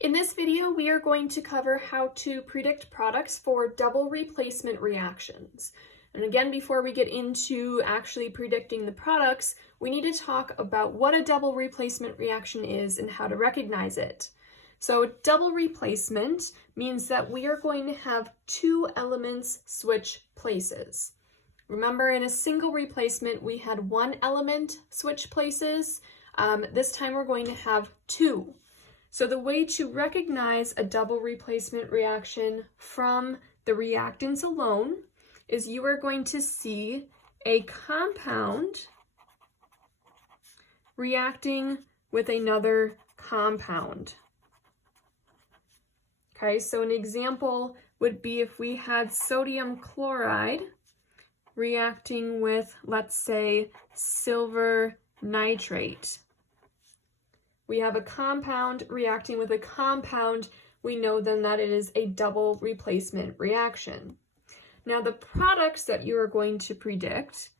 In this video, we are going to cover how to predict products for double replacement reactions. And again, before we get into actually predicting the products, we need to talk about what a double replacement reaction is and how to recognize it. So double replacement means that we are going to have two elements switch places. Remember, in a single replacement, we had one element switch places. This time we're going to have two. So the way to recognize a double replacement reaction from the reactants alone is you are going to see a compound reacting with another compound. Okay, so an example would be if we had sodium chloride reacting with, let's say, silver nitrate. We have a compound reacting with a compound, we know then that it is a double replacement reaction. Now the products that you are going to predict,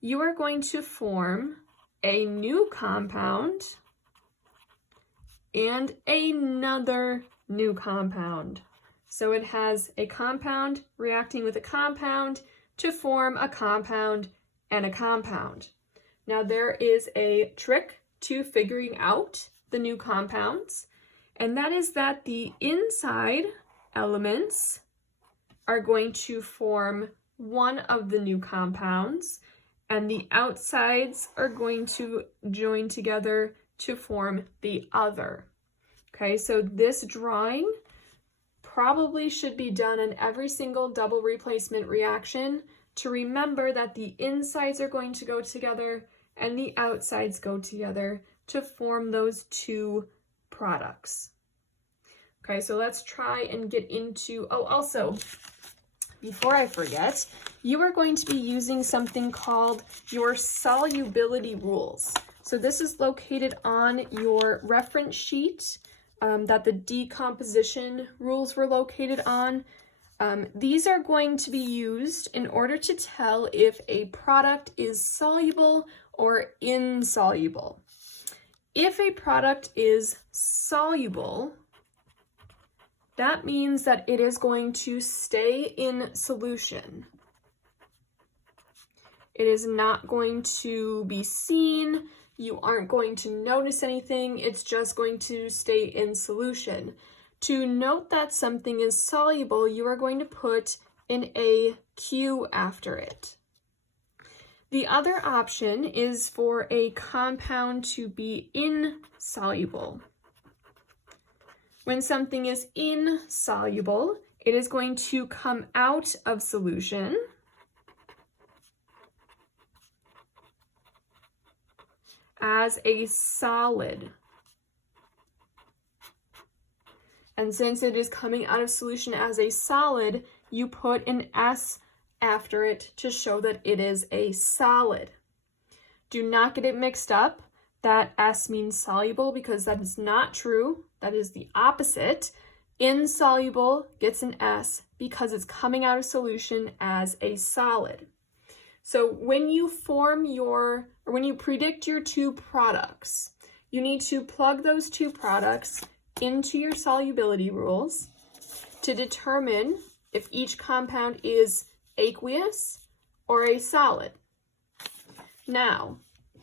you are going to form a new compound and another new compound. So it has a compound reacting with a compound to form a compound and a compound. Now there is a trick to figuring out the new compounds, and that is that the inside elements are going to form one of the new compounds, and the outsides are going to join together to form the other. Okay, so this drawing probably should be done in every single double replacement reaction to remember that the insides are going to go together and the outsides go together to form those two products. Okay, so let's try and get into, also, before I forget, you are going to be using something called your solubility rules. So this is located on your reference sheet that the decomposition rules were located on. These are going to be used in order to tell if a product is soluble or insoluble. If a product is soluble, that means that it is going to stay in solution. It is not going to be seen. You aren't going to notice anything. It's just going to stay in solution. To note that something is soluble, you are going to put an AQ after it. The other option is for a compound to be insoluble. When something is insoluble, it is going to come out of solution as a solid. And since it is coming out of solution as a solid, you put an S after it to show that it is a solid. Do not get it mixed up that S means soluble, because that is not true. That is the opposite. Insoluble gets an S because it's coming out of solution as a solid. So when you when you predict your two products, you need to plug those two products into your solubility rules to determine if each compound is aqueous or a solid. Now,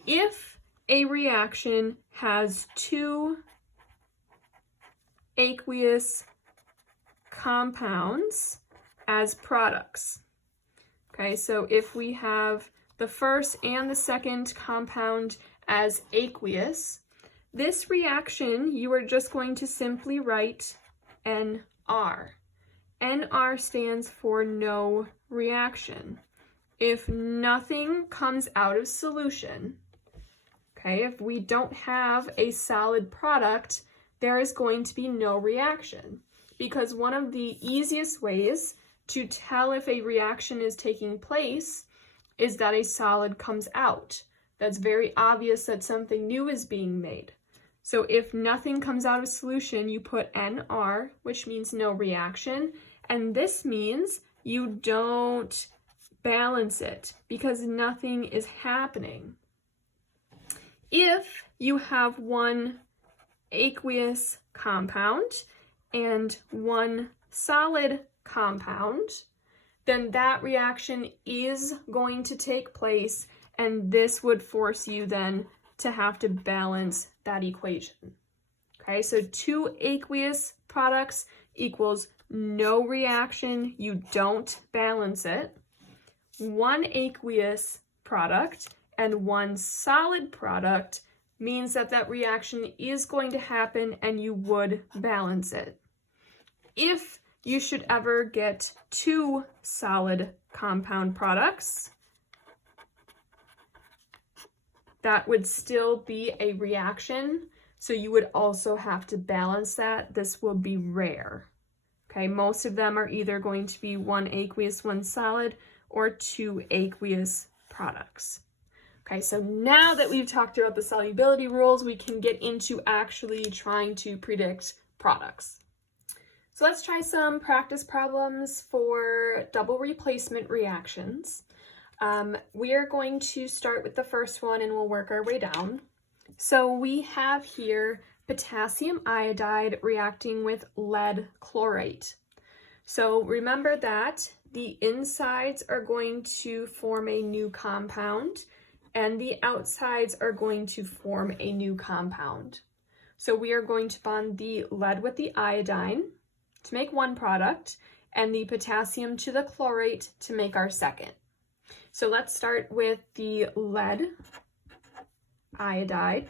if a reaction has two aqueous compounds as products, okay, so if we have the first and the second compound as aqueous, this reaction, you are just going to simply write NR. NR stands for no reaction. If nothing comes out of solution, okay, if we don't have a solid product, there is going to be no reaction, because one of the easiest ways to tell if a reaction is taking place is that a solid comes out. That's very obvious that something new is being made. So if nothing comes out of solution, you put NR, which means no reaction, and this means you don't balance it because nothing is happening. If you have one aqueous compound and one solid compound, then that reaction is going to take place, and this would force you then to have to balance that equation. Okay, so 2 aqueous products equals no reaction, you don't balance it. 1 aqueous product and 1 solid product means that that reaction is going to happen and you would balance it. If you should ever get 2 solid compound products, that would still be a reaction, so you would also have to balance that. This will be rare. Okay, most of them are either going to be 1 aqueous, 1 solid, or 2 aqueous products. Okay, so now that we've talked about the solubility rules, we can get into actually trying to predict products. So let's try some practice problems for double replacement reactions. We are going to start with the first one and we'll work our way down. So we have here potassium iodide reacting with lead chlorate. So remember that the insides are going to form a new compound and the outsides are going to form a new compound. So we are going to bond the lead with the iodine to make one product and the potassium to the chlorate to make our second. So let's start with the lead iodide.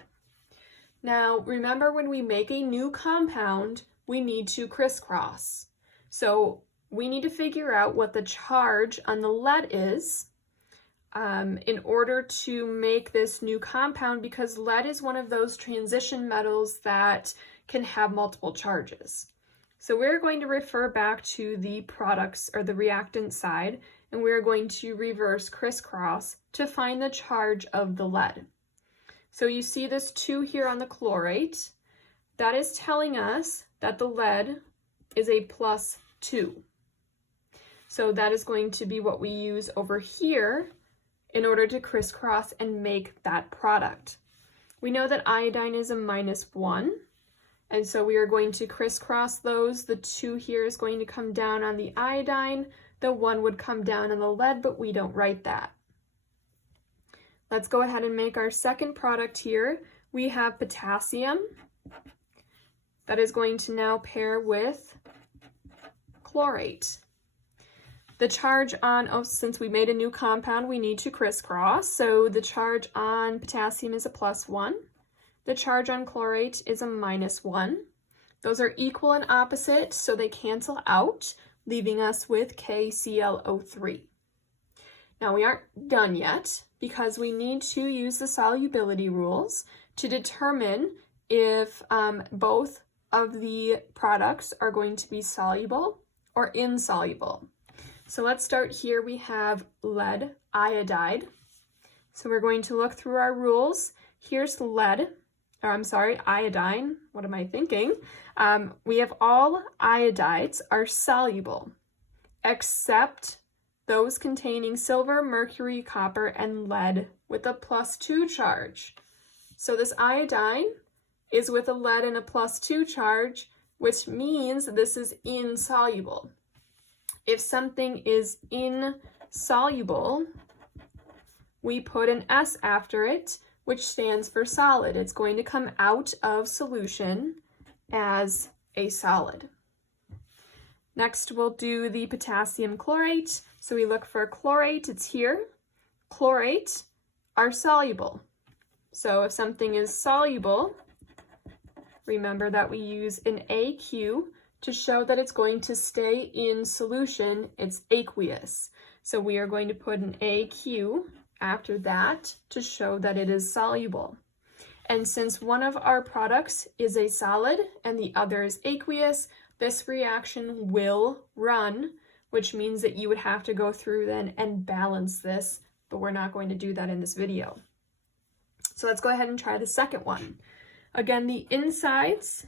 Now remember, when we make a new compound, we need to crisscross. So we need to figure out what the charge on the lead is in order to make this new compound, because lead is one of those transition metals that can have multiple charges. So we're going to refer back to the products or the reactant side, and we're going to reverse crisscross to find the charge of the lead. So you see this 2 here on the chlorate. That is telling us that the lead is a +2. So that is going to be what we use over here in order to crisscross and make that product. We know that iodine is a -1, and so we are going to crisscross those. The 2 here is going to come down on the iodine, the 1 would come down on the lead, but we don't write that. Let's go ahead and make our second product here. We have potassium that is going to now pair with chlorate. The charge on, since we made a new compound, we need to crisscross. So the charge on potassium is a +1. The charge on chlorate is a -1. Those are equal and opposite, so they cancel out, leaving us with KClO3. Now we aren't done yet, because we need to use the solubility rules to determine if both of the products are going to be soluble or insoluble. So let's start here. We have lead iodide. So we're going to look through our rules. Here's iodine. What am I thinking? We have all iodides are soluble, except those containing silver, mercury, copper, and lead with a +2 charge. So this iodine is with a lead and a +2 charge, which means this is insoluble. If something is insoluble, we put an S after it, which stands for solid. It's going to come out of solution as a solid. Next, we'll do the potassium chlorate. So we look for chlorate, it's here. Chlorate are soluble. So if something is soluble, remember that we use an AQ to show that it's going to stay in solution. It's aqueous. So we are going to put an AQ after that to show that it is soluble. And since one of our products is a solid and the other is aqueous, this reaction will run, which means that you would have to go through then and balance this, but we're not going to do that in this video. So let's go ahead and try the second one. Again, the insides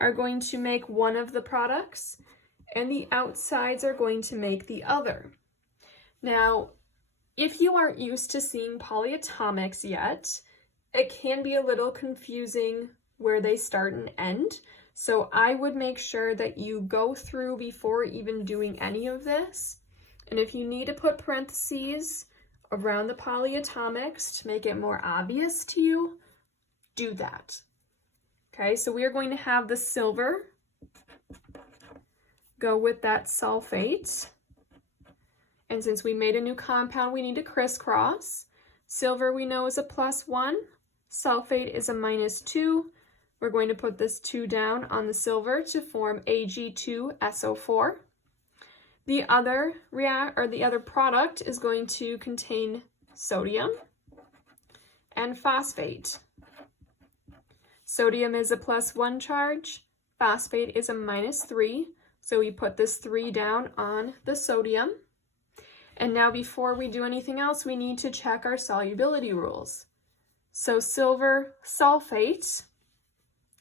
are going to make one of the products and the outsides are going to make the other. Now, if you aren't used to seeing polyatomics yet, it can be a little confusing where they start and end. So I would make sure that you go through before even doing any of this. And if you need to put parentheses around the polyatomics to make it more obvious to you, do that. Okay, so we are going to have the silver go with that sulfate. And since we made a new compound, we need to crisscross. Silver we know is a +1. Sulfate is a -2. We're going to put this 2 down on the silver to form Ag2SO4. The other product is going to contain sodium and phosphate. Sodium is a +1 charge. Phosphate is a -3. So we put this 3 down on the sodium. And now before we do anything else, we need to check our solubility rules. So silver sulfate,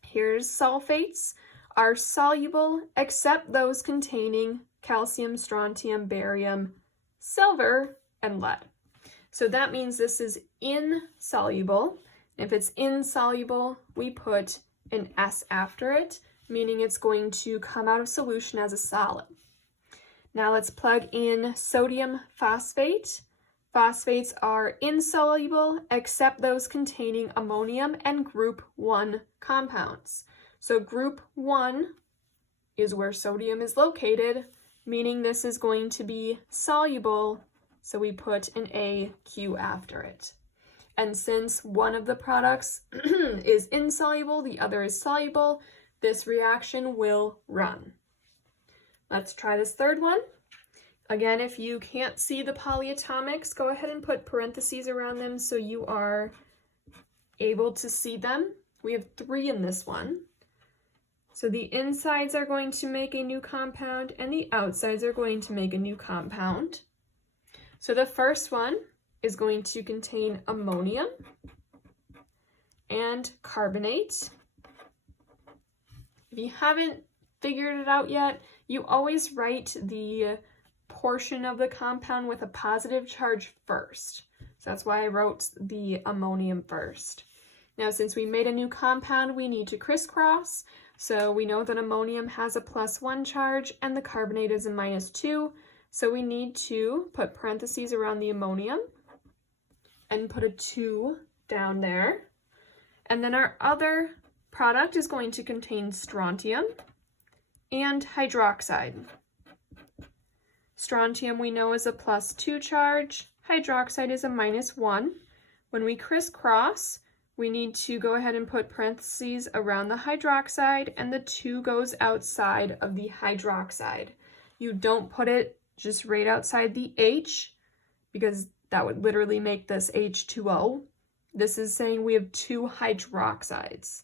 here's sulfates, are soluble except those containing calcium, strontium, barium, silver, and lead. So that means this is insoluble. If it's insoluble, we put an S after it, meaning it's going to come out of solution as a solid. Now let's plug in sodium phosphate. Phosphates are insoluble except those containing ammonium and group 1 compounds. So group 1 is where sodium is located, meaning this is going to be soluble, so we put an AQ after it. And since one of the products is insoluble, the other is soluble, this reaction will run. Let's try this third one. Again, if you can't see the polyatomics, go ahead and put parentheses around them so you are able to see them. We have 3 in this one. So the insides are going to make a new compound and the outsides are going to make a new compound. So the first one is going to contain ammonium and carbonate. If you haven't figured it out yet, you always write the portion of the compound with a positive charge first. So that's why I wrote the ammonium first. Now, since we made a new compound, we need to crisscross. So we know that ammonium has a +1 charge and the carbonate is a -2. So we need to put parentheses around the ammonium and put a 2 down there. And then our other product is going to contain strontium and hydroxide. Strontium we know is a +2 charge. Hydroxide is a -1. When we crisscross, we need to go ahead and put parentheses around the hydroxide, and the 2 goes outside of the hydroxide. You don't put it just right outside the H, because that would literally make this H2O. This is saying we have 2 hydroxides.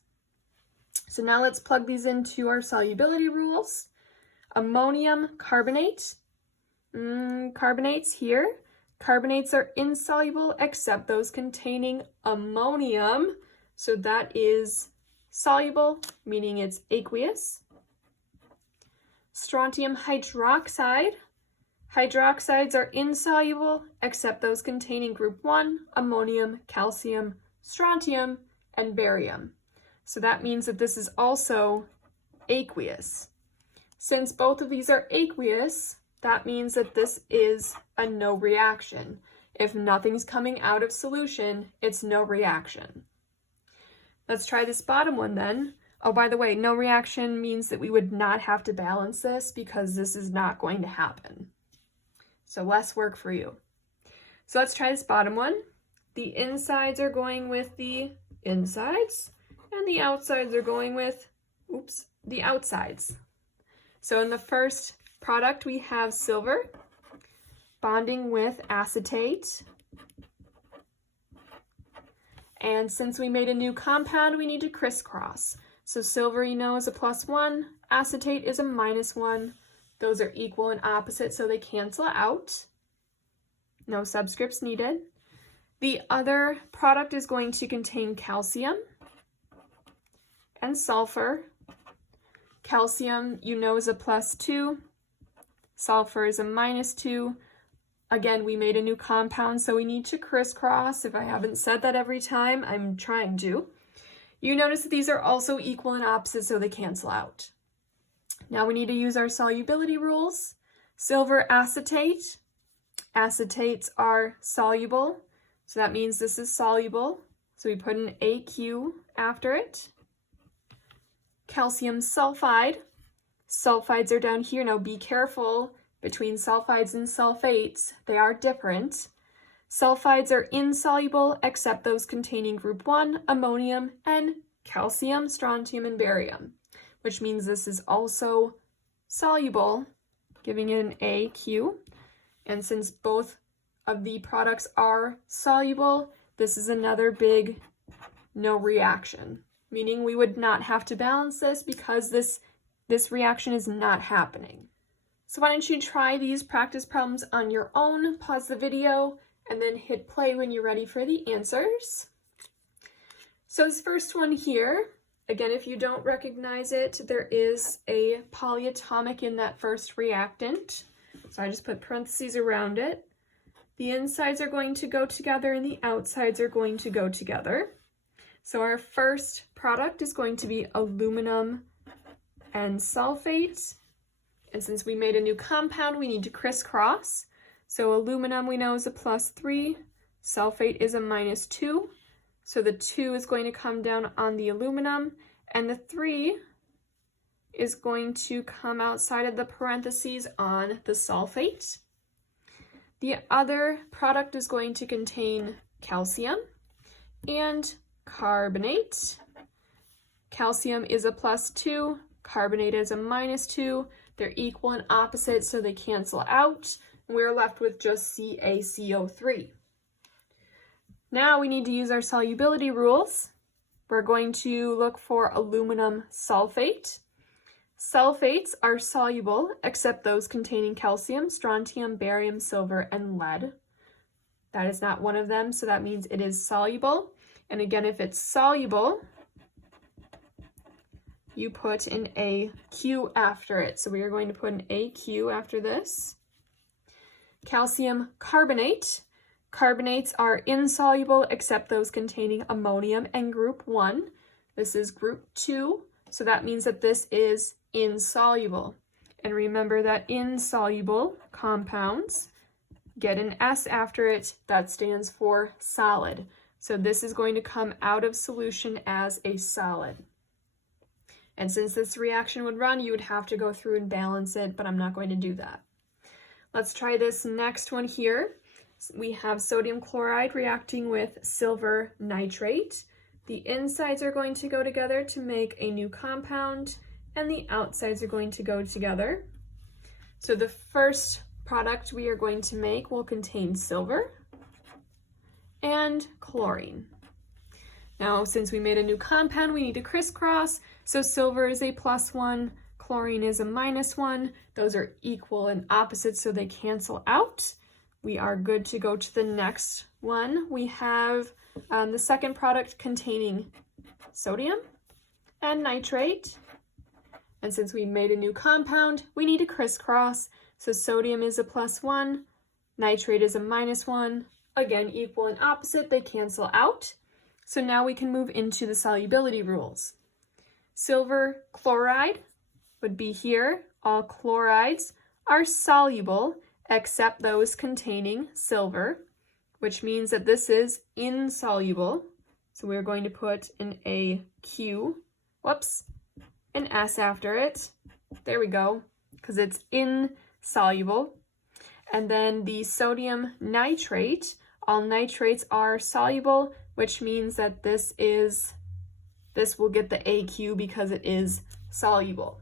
So now let's plug these into our solubility rules. Ammonium carbonate. Carbonates here. Carbonates are insoluble except those containing ammonium. So that is soluble, meaning it's aqueous. Strontium hydroxide. Hydroxides are insoluble except those containing group 1, ammonium, calcium, strontium, and barium. So that means that this is also aqueous. Since both of these are aqueous, that means that this is a no reaction. If nothing's coming out of solution, it's no reaction. Let's try this bottom one then. Oh, by the way, no reaction means that we would not have to balance this because this is not going to happen. So less work for you. So let's try this bottom one. The insides are going with the insides, and the outsides are going with, the outsides. So in the first product, we have silver bonding with acetate. And since we made a new compound, we need to crisscross. So silver, you know, is a +1, acetate is a -1. Those are equal and opposite, so they cancel out. No subscripts needed. The other product is going to contain calcium and sulfur. Calcium, you know, is a +2. Sulfur is a -2. Again, we made a new compound, so we need to crisscross. If I haven't said that every time, I'm trying to. You notice that these are also equal and opposite, so they cancel out. Now we need to use our solubility rules. Silver acetate. Acetates are soluble, so that means this is soluble. So we put an AQ after it. Calcium sulfide. Sulfides are down here. Now be careful between sulfides and sulfates. They are different. Sulfides are insoluble except those containing group 1, ammonium, and calcium, strontium, and barium, which means this is also soluble, giving it an AQ. And since both of the products are soluble, this is another big no reaction, meaning we would not have to balance this because this reaction is not happening. So why don't you try these practice problems on your own, pause the video, and then hit play when you're ready for the answers. So this first one here, again, if you don't recognize it, there is a polyatomic in that first reactant. So I just put parentheses around it. The insides are going to go together and the outsides are going to go together. So our first product is going to be aluminum and sulfate. And since we made a new compound, we need to crisscross. So aluminum we know is a +3, sulfate is a -2. So the 2 is going to come down on the aluminum, and the 3 is going to come outside of the parentheses on the sulfate. The other product is going to contain calcium and carbonate. Calcium is a +2, carbonate is a -2. They're equal and opposite, so they cancel out. We're left with just CaCO3. Now we need to use our solubility rules. We're going to look for aluminum sulfate. Sulfates are soluble except those containing calcium, strontium, barium, silver, and lead. That is not one of them, so that means it is soluble. And again, if it's soluble, you put an AQ after it. So we are going to put an AQ after this. Calcium carbonate. Carbonates are insoluble except those containing ammonium and group 1. This is group 2, so that means that this is insoluble. And remember that insoluble compounds get an S after it. That stands for solid. So this is going to come out of solution as a solid. And since this reaction would run, you would have to go through and balance it, but I'm not going to do that. Let's try this next one here. We have sodium chloride reacting with silver nitrate. The insides are going to go together to make a new compound, and the outsides are going to go together. So the first product we are going to make will contain silver and chlorine. Now, since we made a new compound, we need to crisscross. So silver is a +1, chlorine is a -1. Those are equal and opposite, so they cancel out. We are good to go to the next one. We have the second product containing sodium and nitrate. And since we made a new compound, we need to crisscross. So sodium is a +1, nitrate is a -1. Again, equal and opposite, they cancel out. So now we can move into the solubility rules. Silver chloride would be here. All chlorides are soluble except those containing silver, which means that this is insoluble. So we're going to put an AQ, an S after it. There we go, because it's insoluble. And then the sodium nitrate, all nitrates are soluble, which means that this will get the AQ because it is soluble.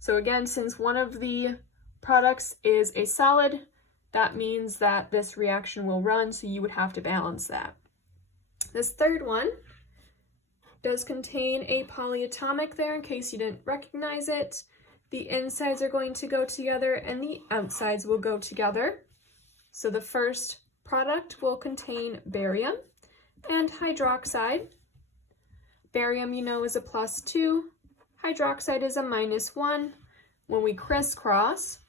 So again, since one of the products is a solid, that means that this reaction will run, so you would have to balance that. This third one does contain a polyatomic there in case you didn't recognize it. The insides are going to go together and the outsides will go together. So the first product will contain barium and hydroxide. Barium, you know, is a +2. Hydroxide is a -1. When we crisscross,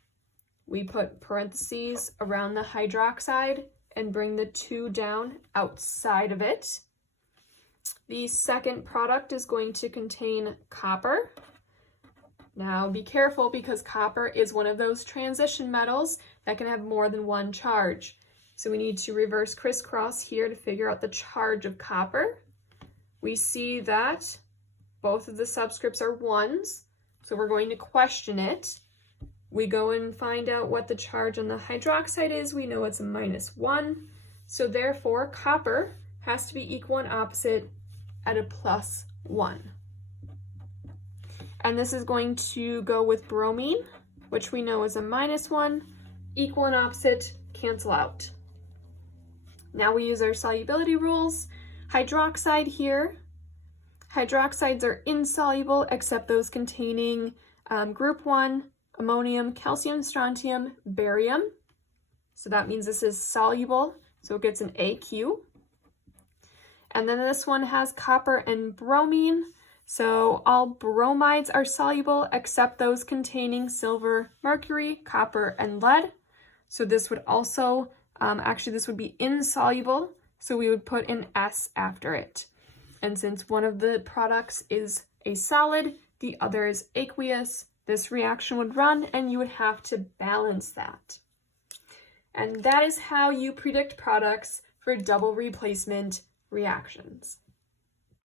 we put parentheses around the hydroxide and bring the 2 down outside of it. The second product is going to contain copper. Now be careful because copper is one of those transition metals that can have more than one charge. So we need to reverse crisscross here to figure out the charge of copper. We see that both of the subscripts are 1s, so we're going to question it. We go and find out what the charge on the hydroxide is. We know it's a -1, so therefore copper has to be equal and opposite at a +1. And this is going to go with bromine, which we know is a -1. Equal and opposite cancel out. Now we use our solubility rules. Hydroxide here. Hydroxides are insoluble except those containing group 1, ammonium, calcium, strontium, barium. So that means this is soluble, so it gets an AQ. And then this one has copper and bromine. So all bromides are soluble except those containing silver, mercury, copper, and lead. So this would also, actually this would be insoluble, so we would put an S after it. And since one of the products is a solid, the other is aqueous, this reaction would run and you would have to balance that. And that is how you predict products for double replacement reactions.